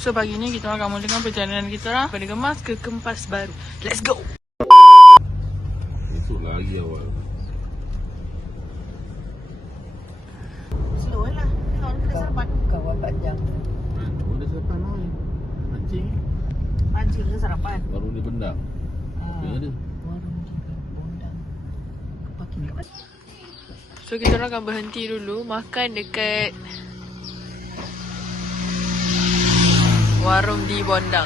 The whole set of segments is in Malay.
So pagi ni kita akan mulakan perjalanan kita lah dari Gemas ke Kempas Baru. Let's go! Esok lagi awal. Slow lah. Tengok ni sarapan. Kawan panjang. Ada sarapan oi. Mancing. Mancing ke sarapan? Baru ni bendang. Ya ada. Warung di Bondang. Parking kat mana? So kita orang akan berhenti dulu makan dekat warung di Bondang.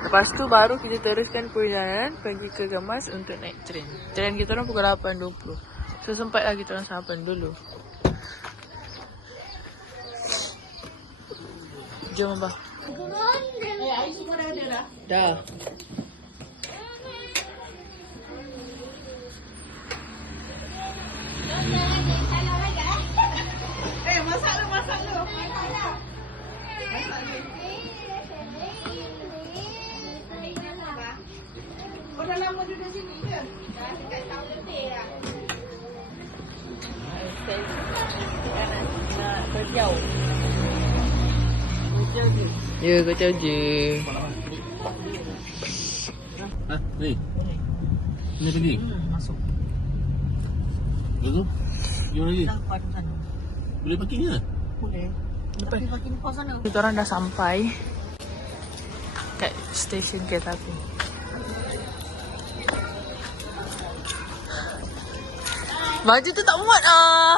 Lepas tu baru kita teruskan perjalanan pergi ke Gemas untuk naik tren. Tren kita orang pukul 8.20. So sempatlah kita orang sarapan dulu. Jom abah. Air semua dah ada dah? Dah. Masak lu. Kau dah lama duduk sini ke? Dah dekat tahun lebih dah. Nak kerjau. Kerjau je. Ya, kerjau je. Ha, ni. Ni pergi. Masuk. Betul? Gimana lagi? Dah parking sana. Boleh parking ke? Boleh. Tapi parking di pos sana. Kita orang dah sampai kat stesen kereta api. Baju tu tak muat ah.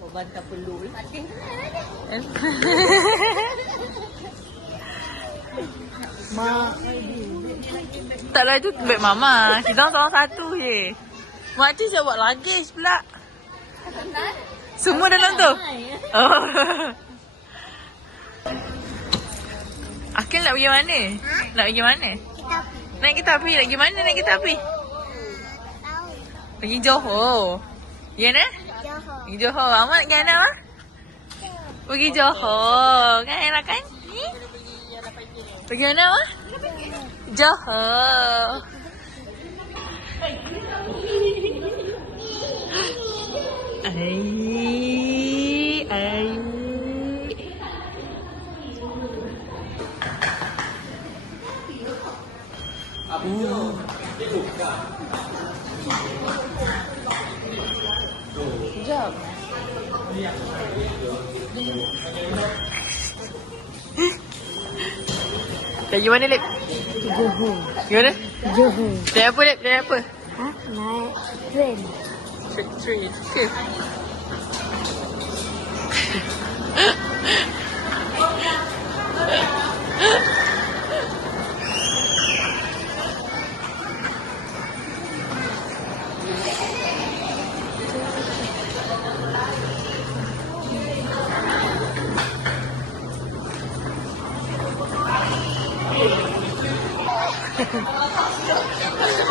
Korban tak perlu. Parking Mak. Taklah itu beg mama. Kita orang satu je. Makcik saya buat luggage pula. Semua dalam tu? Oh. Akil nak pergi mana? Nak pergi mana? Naik kereta api. Nak pergi mana naik kereta api? Pergi Johor. Ya nak? Pergi Johor. Amat kan nak? Pergi Johor. Kan enak kan? Pergi mana awak? Johor. Ai. Sekejap. Pergi mana, Lip? Johor. Gimana? Johor. Naik apa, Lip? Naik apa? Ha? Naik train. Train.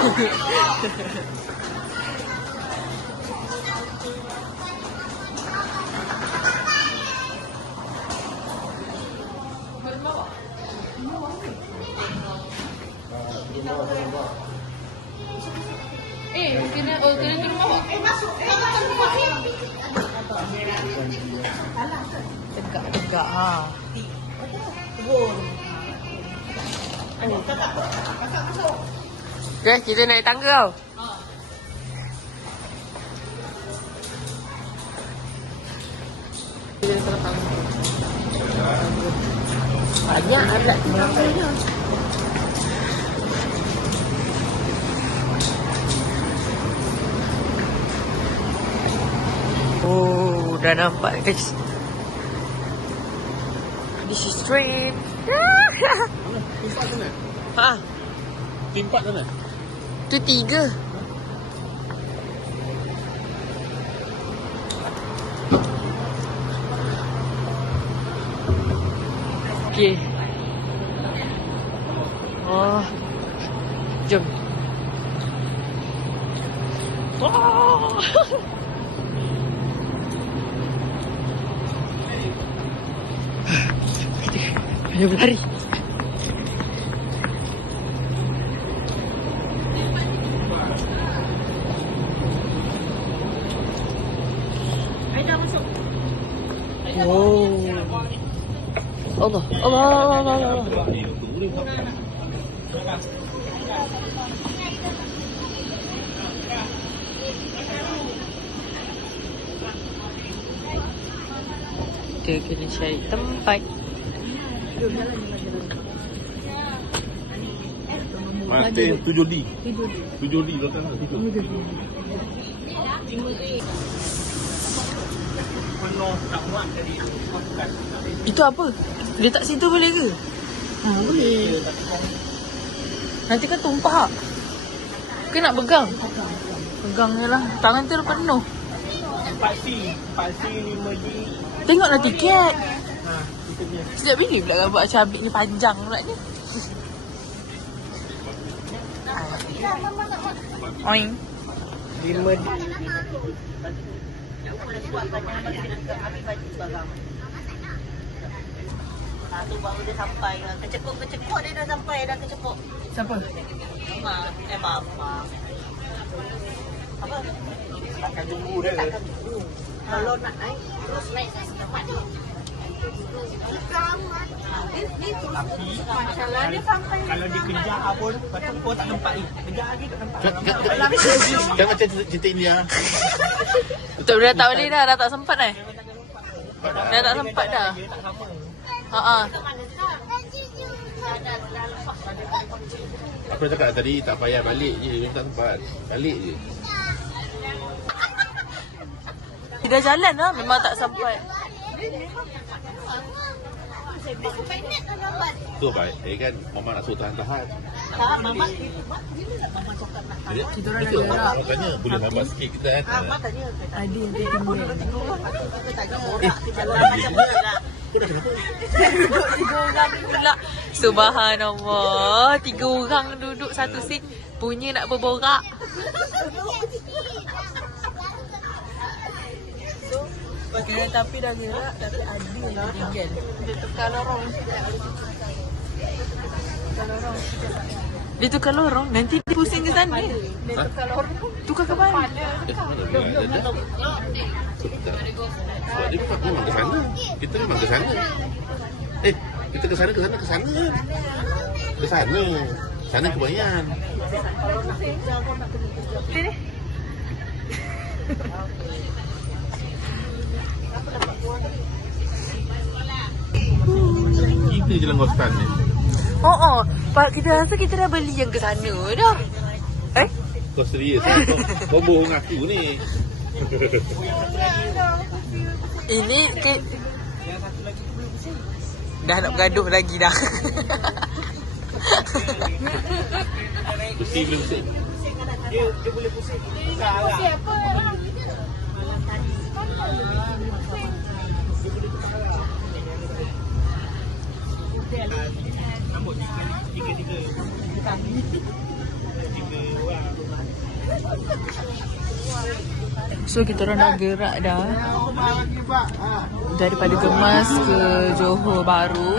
Okay. Kena turun bawah. Masuk. Tegak ha. Okay, kita naik tangga tau. Banyak alat ni. Oh, dah nampak guys. This is train. Timpat sana? Ha, Timpat sana? tu 3. Okay. Oh. Jom. Oh. Dia berlari. Oh. Allah. Allah. Allah. Allah. Kita kena cari tempat. Mati 7D. 7D belakang lah. Itu apa? Letak situ boleh ke? Boleh. Nanti kan tumpah. Ke nak pegang? Pegang je lah. Tangan tu dah penuh. 4C 5D. Tengoklah tiket. Sejak bila pula buat macam ambil ni panjang pula ni. Oing. 5D. Tu baru dia sampai. Kecekuk dia dah sampai. Dah kecekuk. Siapa? Mama. Apa? Takkan tunggu dia. Kalau nak naik, terus naik cepat tu. Masalah dia sampai. Kalau dia kejar pun, patut pun tak nampak ni. Kejar lagi tak nampak. Kan macam cerita India. Betul, dah tak boleh dah. Dah tak sempat dah. Dah tak sempat dah. Dia tak sama. Haa. Apa cakap tadi, tak payah balik je. Dia tak sempat. Balik je. Dia dah jalan lah. Memang tak sampai. Tu baik. Kan Mama nak suruh tahan-tahan. Mama cakap nak. Kita orang dah gerak. Makanya boleh lambat sikit kita kan. Mama tanya. Adi yang dia tinggal. Kita tanya orang. Kita macam mana. Duduk 3 orang pula. Subhanallah. 3 orang duduk satu seat. Punya nak berborak. Okay, tapi dah gerak. Tapi ada yang tinggal. Dia tukar lorong. Dia tukar lorong. Nanti dia pusing ke sana. Dia tukar lorong. Tukar ke mana? Sebab dia bukan memang ke sana. Kita memang ke sana. Kita ke sana. Ke sana. Sana kebanyakan. Sini. Kita je langostan ni. Pak, kita rasa kita dah beli yang ke sana dah. Kau serius lah. Kau bohong aku ni. Ini dah nak bergaduh lagi dah. Pusing belum pusing. Dia boleh pusing. Pusing apa? Nombor 3. So kita orang dah gerak dah. Daripada Gemas ke Johor Bahru.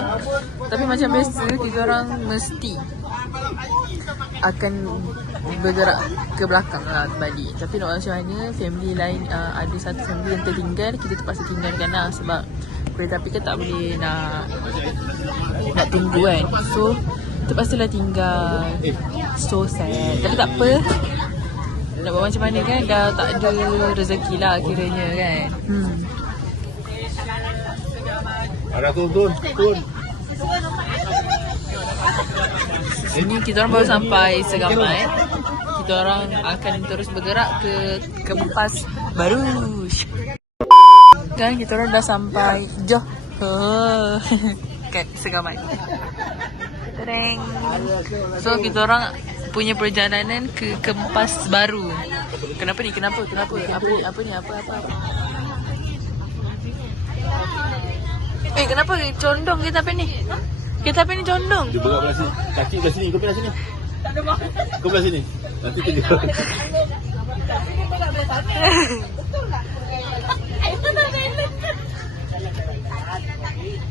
Tapi macam biasa kita orang mesti akan bergerak ke belakang lah balik. Tapi nak macam mana, family lain ada satu family yang tertinggal, kita terpaksa tinggalkan lah. Sebab kereta api kan tak boleh nak tunggu kan. So terpaksalah tinggal. So sad. Tapi tak apa, nak buat macam mana kan, dah tak ada rezeki lah kiranya kan. Ada turun. Sini kita orang baru sampai Segamai. Kita orang akan terus bergerak ke Kempas Baru. Kan kita orang dah sampai Johor. Kat Segamai. Tereng. So kita orang punya perjalanan ke Kempas Baru. Kenapa ni? Apa ni? Kenapa condong kita apa ni? Kita apa ni condong? Dia berat belah sini. Kaki belah sini. Kau belah sini. Kau belah sini. Nanti kerja.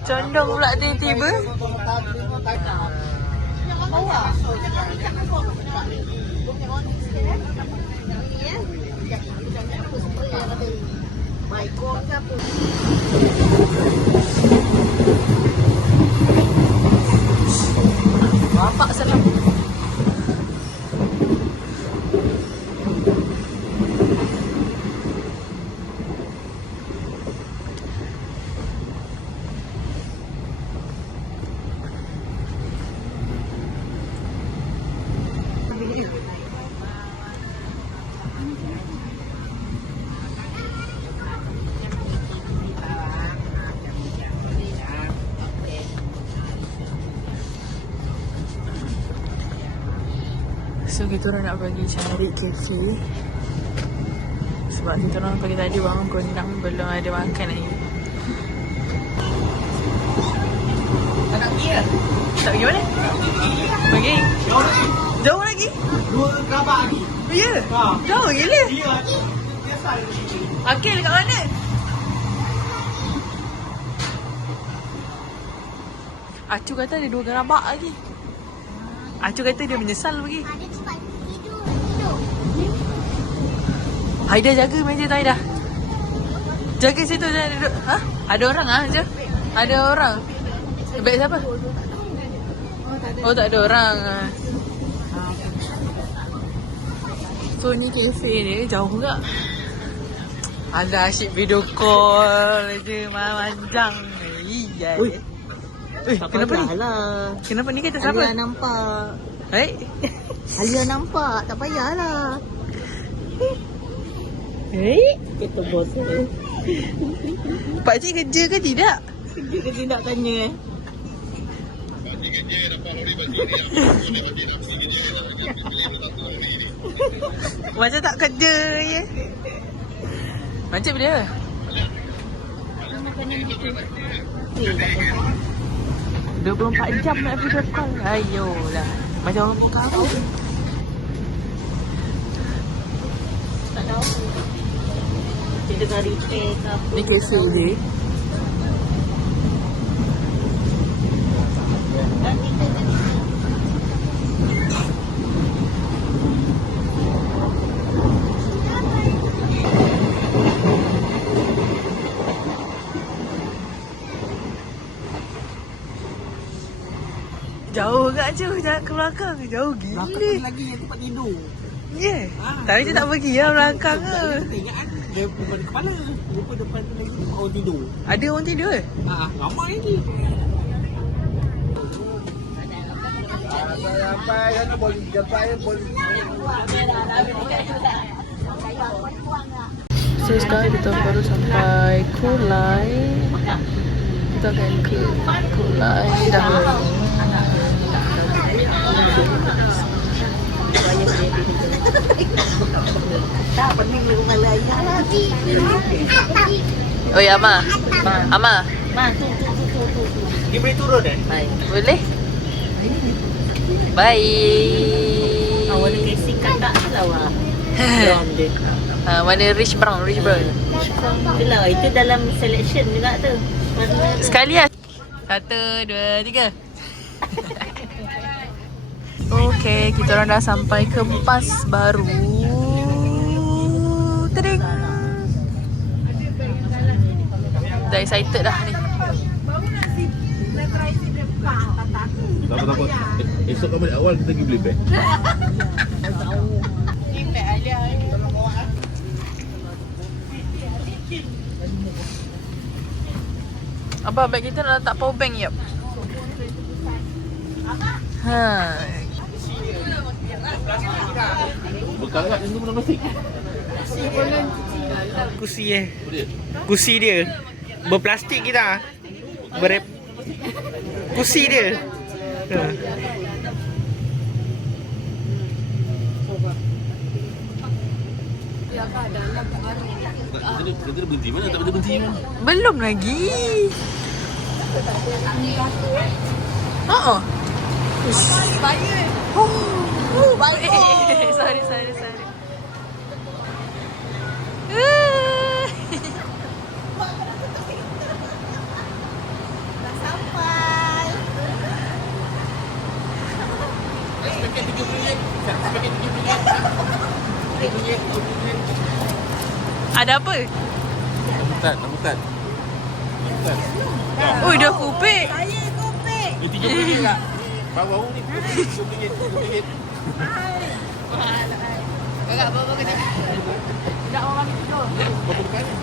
Condong pula tiba-tiba. Bapak senang. So kita orang nak pergi cari kafe. Sebab kita orang pagi tadi bangun pukul 6 belum ada makan lagi. Tak pergi ya? Tak pergi mana? Pergi? Jauh lagi. Jauh lagi? 2 kerabak lagi. Ya? Ha. Jauh gila. Dia biasa di sini. Akil dekat mana? Acu kata ada 2 gerabak lagi. Acu kata dia menyesal pergi. Haida jaga meja tu Haida. Jaga situ jangan duduk. Ha? Ada orang ah je. Ada orang. Beg siapa? Oh tak ada orang. So ni kafe ni jauh juga. Ada asyik video call je manjang. Iya. Ui. Kenapa ni? Lah. Kenapa ni kata siapa? Alia nampak. Hai. Alia nampak. Tak payahlah. Hai. Kita bos. Pakcik kerja ke tidak? Kerja ke tidak tanya Macam tak kerja je. Macam dia. 24 jam nak video call. Ayolah. Macam orang buka apa? Tak tahu. Dia dengar repair ke apa. Ni kafe dia. Jauh kat je, jangan ke belakang. Jauh gila. Belakang lagi yang tempat tidur. Ya. Tadi je tak pergi lah belakang ke. Tak ingat kan? Dia depan kepala. Lupa depan tu lagi orang tidur. Ada orang tidur ke? Ramai lagi. Sampai sana boleh sampai boleh. So sekarang kita baru sampai Kulai. Kita akan ke Kulai dahulu. Tak pening di rumah Laya lah. Oh ya Ama. Ama. Tu. Dia boleh turun Boleh? Bye. Awak nak casing kat tak lah awak. Brown dia. Mana rich brown. Itulah, itu dalam selection juga tu. Sekali lah. 1, 2, 3. Okay, kita orang dah sampai Kempas Baru. Tering. Dah excited dah ni. Tak apa. Esok kau balik awal kita pergi beli beg. Apa beg kita nak letak power bank yap. Ha. Berkarat yang tu pun plastik. Kursi Kursi dia berplastik kita. Kursi dia. Kita berhenti mana? Tak boleh berhenti mana? Belum lagi. Oh. Oh, baik. Sorry. Ada apa? Rambutan. Ui, dah kupik. Saya kopek. Ini RM30 tak? Bau ni. RM10. Bawa kena. Tak orang tidur. Berapa dekat ni?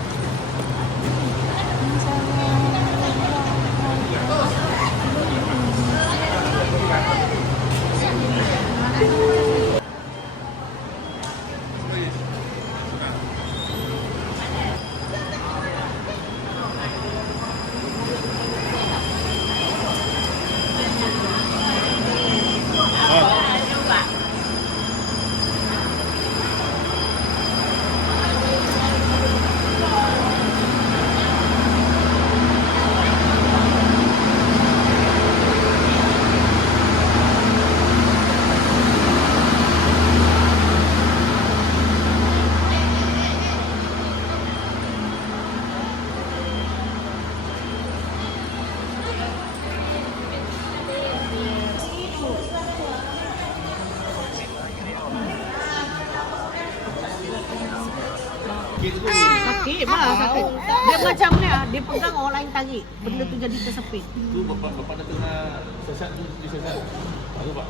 Sakit lah, sakit. Dia macam ni lah, dia pegang orang lain tarik. Benda tu jadi tersepit. Tu bapak dah tengah sesat tu, dia sesat. Tahu tak?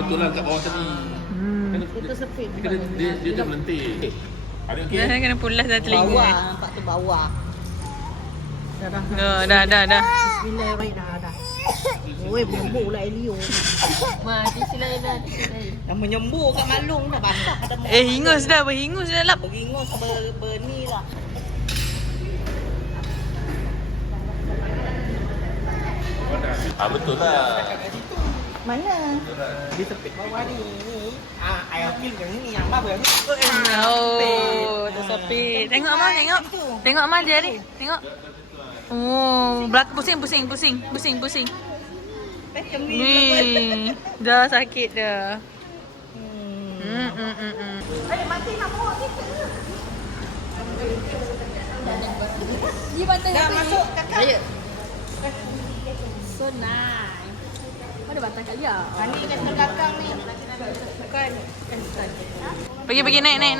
Betul lah kat bawah tadi. Dia tersepit. Dia dah melentik. Ada okey? Dah kena pulas dah telinga. Bawah, nampak tu bawah. Dah. Dah. Bismillahirrahmanirrahim. Dah. Oi, menyembur lah Elio. Mati silai dah. Dah menyembur kat malung dah basah dah. Hingus dah, berhingus dah lap. Beringus berni lah. Betul lah. Mana? Dia tepik bawah ni. Air pil yang ni yang apa yang ni? Oh, tersepit. Tengok Amah, tengok. Tengok Amah dia ni. Tengok. Oh, belakang pusing. Macam ni. Ni, dah sakit dah. Mati nak bawa kita. Dia bantai. Dah masuk kakak. Ayo. So nice. Mana bantai kat dia? Ni kat belakang ni. Bukan. Pergi naik.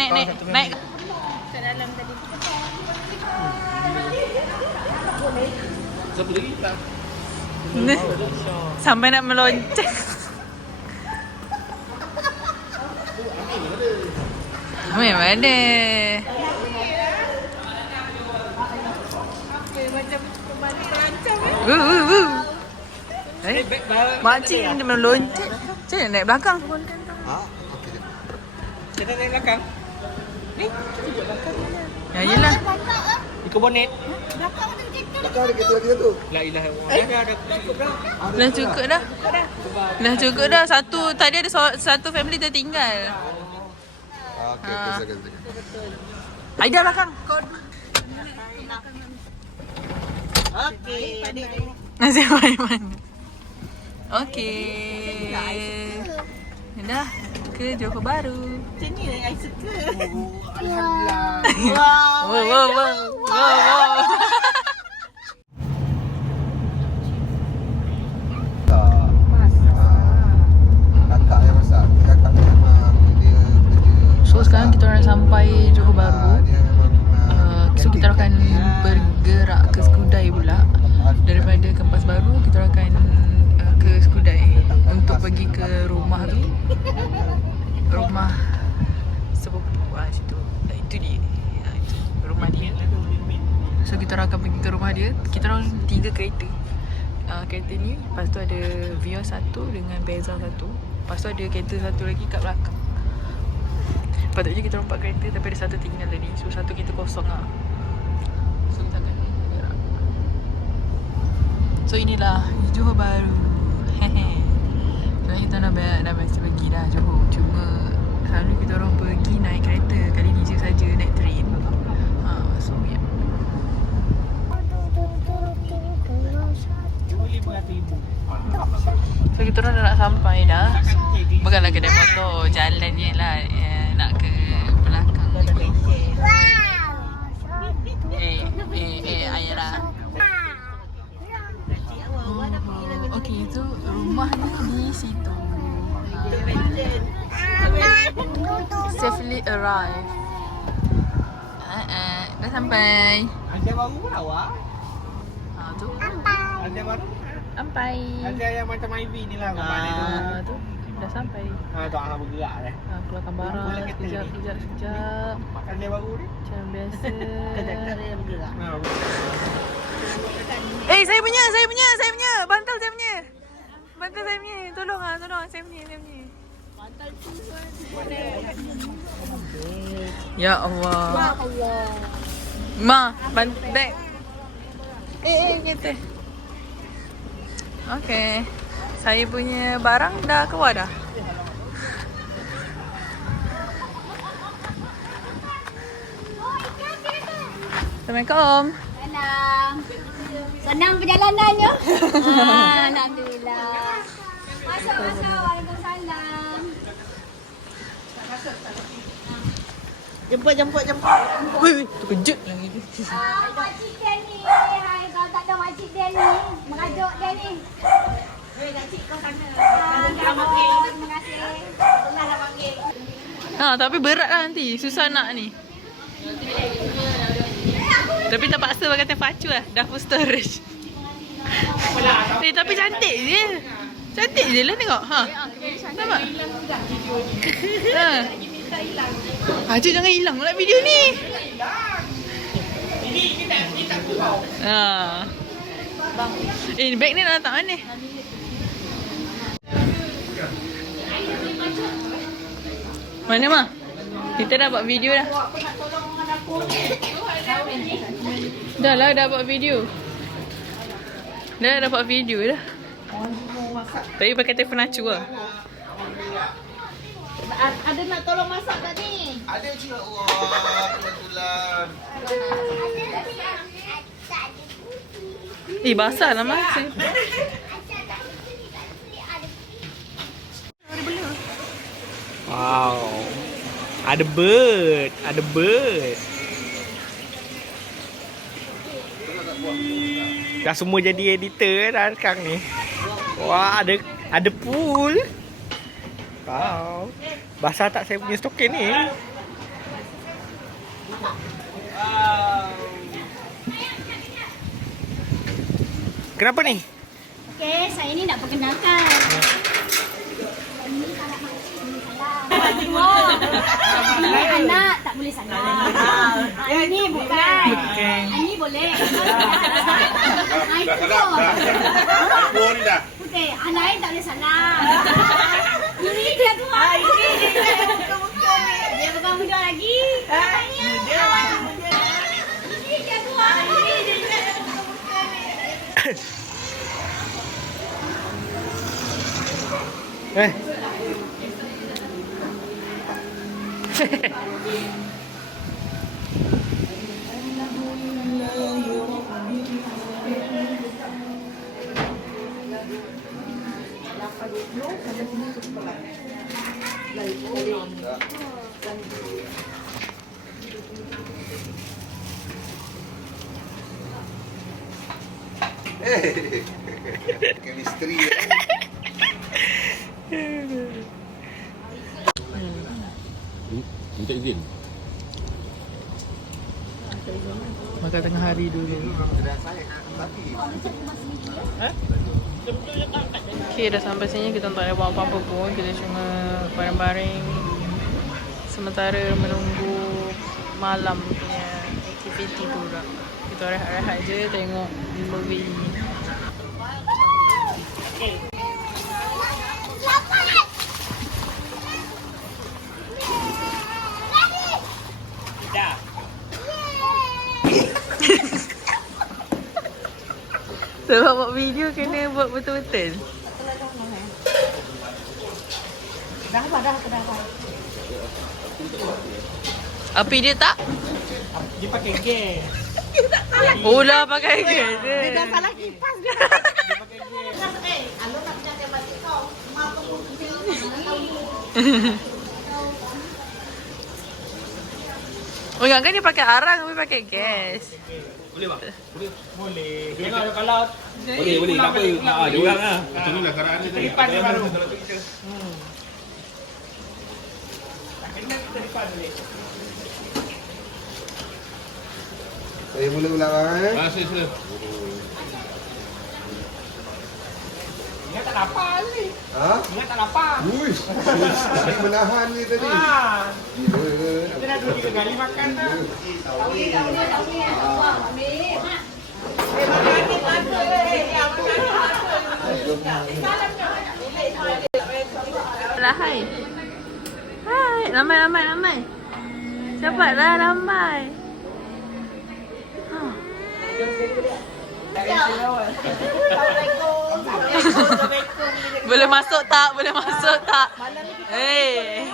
Kat dalam tadi. Siapa lagi tak? Sampai nak melonceng. Amir mana? Macam kembali terancam Makcik ni melonceng. Macam mana naik belakang? Kita naik belakang. Ni. Ya yelah. Ikut bonet. Belakang ada kereta. La ilaha illallah. Dah cukup dah. Dah cukup dah. Satu tadi ada satu family tertinggal. Okey. Aida belakang. Okey, adik. Nasib baik mana? Okey. Dah ke Johor Bahru. Macam ni yang I suka. Alhamdulillah. Wow. Kakak yang masak. Kakak ni memang dia kerja. So sekarang kita orang sampai Johor Bahru. Dia memang So kita akan bergerak ke Skudai pula. Daripada Kempas Baru kita orang akan ke Skudai untuk pergi ke rumah tu. Rumah sepupu situ. Itu dia. Itu rumah dia. So kita orang akan pergi ke rumah dia. Kita orang 3 kereta. Kereta ni, lepas tu ada Vios 1 dengan Beza 1. Lepas tu ada kereta satu lagi kat belakang. Patutnya kita orang 4 kereta tapi ada satu tinggal tadi. So satu kereta kosong lah. So kita akan gerak. So inilah Johor Bahru. Hehe. Sebenarnya kita dah mesti pergi dah Johor. Cuma selalu kita orang pergi naik kereta. Kali ni je saja naik train. So ya. So kita orang dah nak sampai dah. Bukanlah kedai motor, jalan je lah nak ke belakang. Ayara. Okey, itu rumahnya di situ. Safely arrive. Dah sampai. Ada baru pun awak. Tu. Ada baru. Sampai. Ada yang macam Ivy ni lah gambar dia tu. Tu. Dah sampai. Tu hang bergerak dah. Keluarkan barang. Sekejap. Makan dia baru ni. Macam biasa. Kadang-kadang dia bergerak. Saya punya. Bantal saya punya. Tolong saya punya. Ya Allah. Ma, bantal. Gitu. Okey. Saya punya barang dah keluar dah. Assalamualaikum. Senang perjalanannya. Alhamdulillah. Masuk. Waalaikumsalam. Jemput. Wih, terkejut lagi tu. Makcik dia ni. Hai, kalau tak ada makcik dia ni. Merajuk dia ni. Makcik kau sana. Terima kasih. Senang dah panggil. Tapi berat lah nanti. Susah nak ni. Tapi terpaksa pakai terpacu lah. Dah full storage. Tapi cantik je. Cantik je lah tengok. Nampak? Cik jangan hilang pula video ni. Ini tak kurau. Beg ni nak letak mana? Mana Ma? Kita dah buat video dah. Dah lah, dah buat video. Dah buat video dah. Tapi pakai telefon acu lah. Ada nak tolong masak tak ni? Ada juga. Wah, kebetulan. Basah lah Mas. Wow. Ada bird. Dah semua jadi editor dah sekarang ni. Wah, ada pool. Wow. Basah tak saya punya stokin ni? Kenapa ni? Okey, saya ni nak perkenalkan. Anak tak boleh salah. Ini bukan. Ini boleh. Pun dah. Okey, anak lain tak boleh salah. Ini dia tu. Dia bukan muda lagi. Ini dia tu. Chemistry. Minta izin. Makan tengah hari dulu. Okay, dah sampai sini. Kita tak ada buat apa-apa pun. Kita cuma baring-baring sementara menunggu malam punya aktiviti pula. Kita rehat-rehat je tengok movie. Sebab buat video kena buat betul-betul. Dah apa? Api dia tak? Dia pakai gas. Oh lah pakai gas. Dia dah salah kipas dia. Dia pakai gas. Alun nak punya tembak kau. Mak tu Oh ingat kan dia pakai arang tapi pakai gas. Boleh bang? Boleh. Tengok kalau Boleh. Tak apa. Dia orang lah. Macam ni lah keadaan dia. lipat dia baru. Tak kena kita lipat balik. Mula ulang Ah, sila. Ingat tak lapar ni. Ha? Ingat tak lapar. Uish. Saya menahan ni tadi. Gila. Kita dah 2-3 kali makan dah. Lah, hai. Hai, ramai. Cepatlah, ramai. Boleh masuk tak? Hey.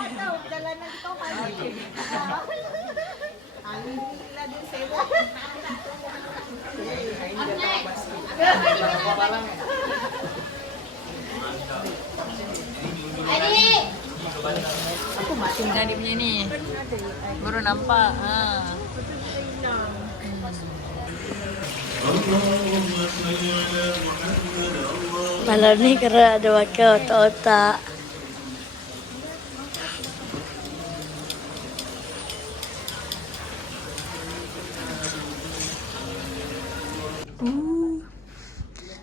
Adik. Aku masih dah dia punya ni. Baru nampak. Malam ni kena ada makan otak-otak.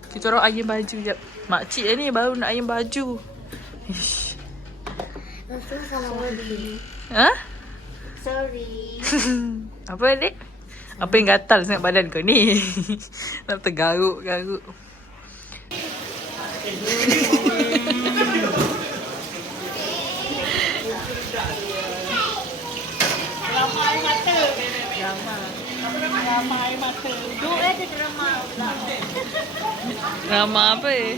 Kita orang ayam baju jap. Makcik ni baru nak ayam baju. Ish. Ha? Sorry. Apa adik? Apa yang gatal sangat badan kau ni? Nak tergaruk-garuk. Drama apa eh?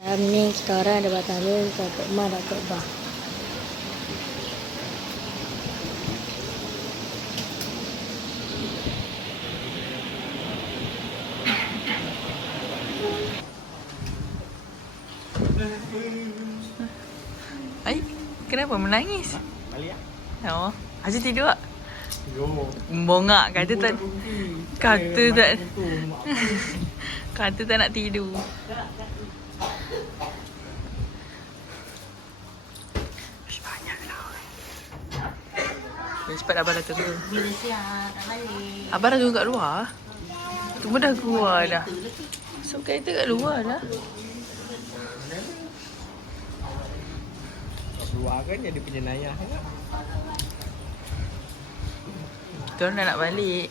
Malam ni kita orang ada batalun untuk Mak Datuk Bah. Ai, kenapa menangis? Balik ah. Oh, Haji tidur tak? Yo. Bongak kata tak kata tak nak tidur. Banyaklah. Cepat abang dah turun. Abang dah turun kat luar. Cuma dah keluar dah. So kereta kat luar dah. Luar kan jadi penjenayah kan? Kita orang dah nak balik.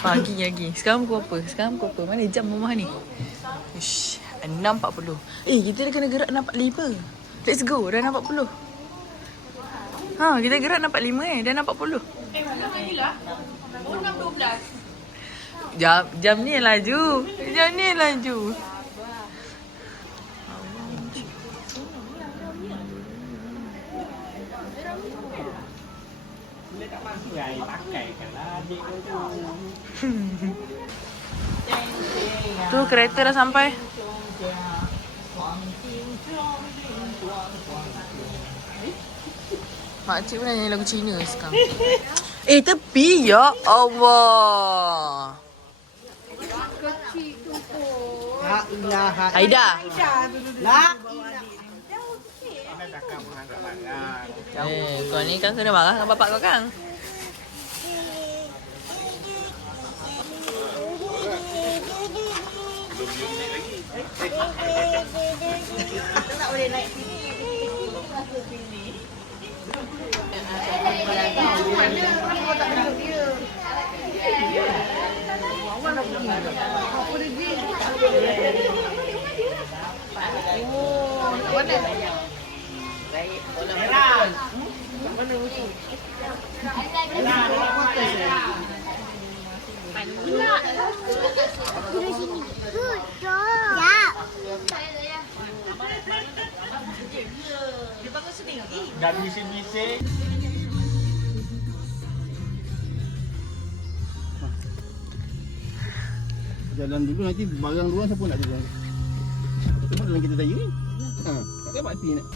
Pagi lagi. Sekarang pukul apa? Mana jam rumah ni? Ish, 6.40. Kita dah kena gerak 6.45. Let's go. Dah 6.40. Kita gerak 6.45 dah 6.40. Mana lah? Oh, 6.12. Jam ni yang laju. Bila tak masuk air pakai kan lah adik kau tu. Tu kereta dah sampai. Makcik pun nyanyi lagu Cina sekarang. Tepi ya Allah. La ilaha Aida. La Kau ni kan kena marah dengan bapak kau kan? tak boleh naik sini. Good job. Dan bising-bising. Jalan dulu nanti barang luar siapa nak jalan? Semua dalam kita tadi ni. Ha, tak payah mati nak.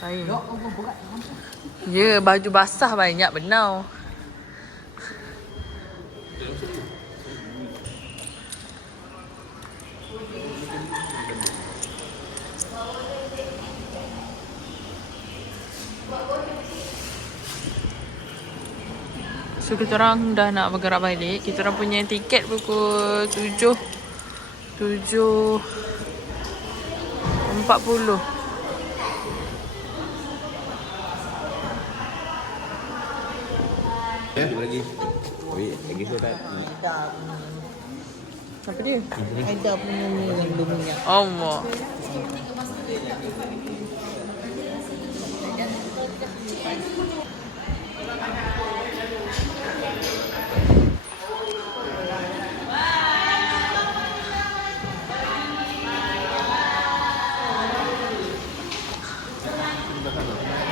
Baik. Ya, baju basah banyak benau. So kita orang dah nak bergerak balik. Kita orang punya tiket pukul 7:40. Lagi. Lagi saya tak. Apa dia? Ada punya ni yang berminyak. Allah.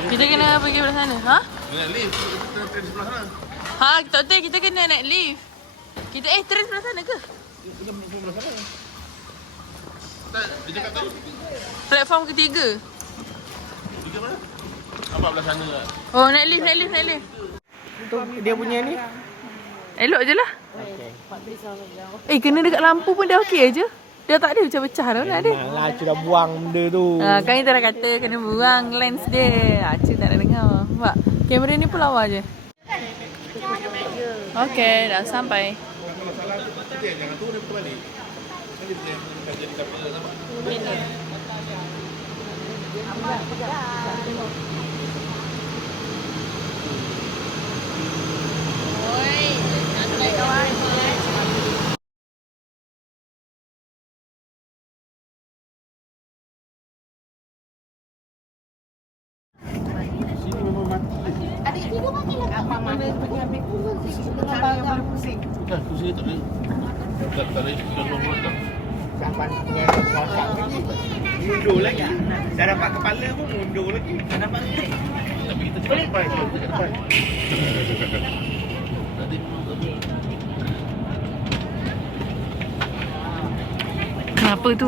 Kita kena pergi belah sana. Ha? Naik lift. Kita train sebelah sana. Ha, tak betul. Kita kena naik lift. Kita train belah sana ke? Kita sebelah sana. Tak, dia cakap tadi. Platform ketiga. Tiga mana? Nampak belah sana lah. Oh, naik lift. Tu dia punya ni. Elok je lah. Kena dekat lampu pun dah okey je. Dah tak ada pecah-pecah dah nak ada. Lah, Cu dah buang benda tu. Kan kita dah kata kena buang lens dia. Cik tak nak dengar. Nampak? Kamera ni pun lawa je. Okey, dah sampai. Kalau salah tu, jangan turun dia balik. Nanti dia akan jadi kapal. Nampak? Sini memang mati. Adik tidur mati lah. Apa mana pergi ambil kursi dengan barang pusing. Dah, kursi tak boleh. Tak boleh. Dah nombor dah. Sampai dengan kuasa lagi. Mundur lagi. Dah dapat kepala pun mundur lagi. Dah dapat ni. Tapi kita cepat sampai. Kita cepat. Tadi Kenapa tu?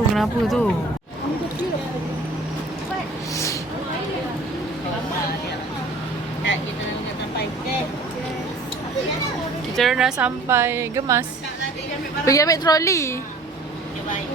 Kita nak sampai ke. Kita orang dah sampai Gemas. Pergi ambil troli. Okay, bye.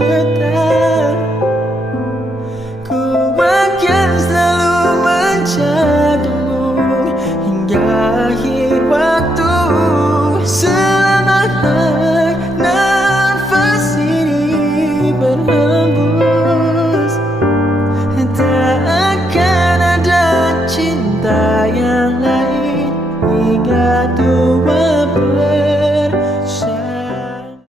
let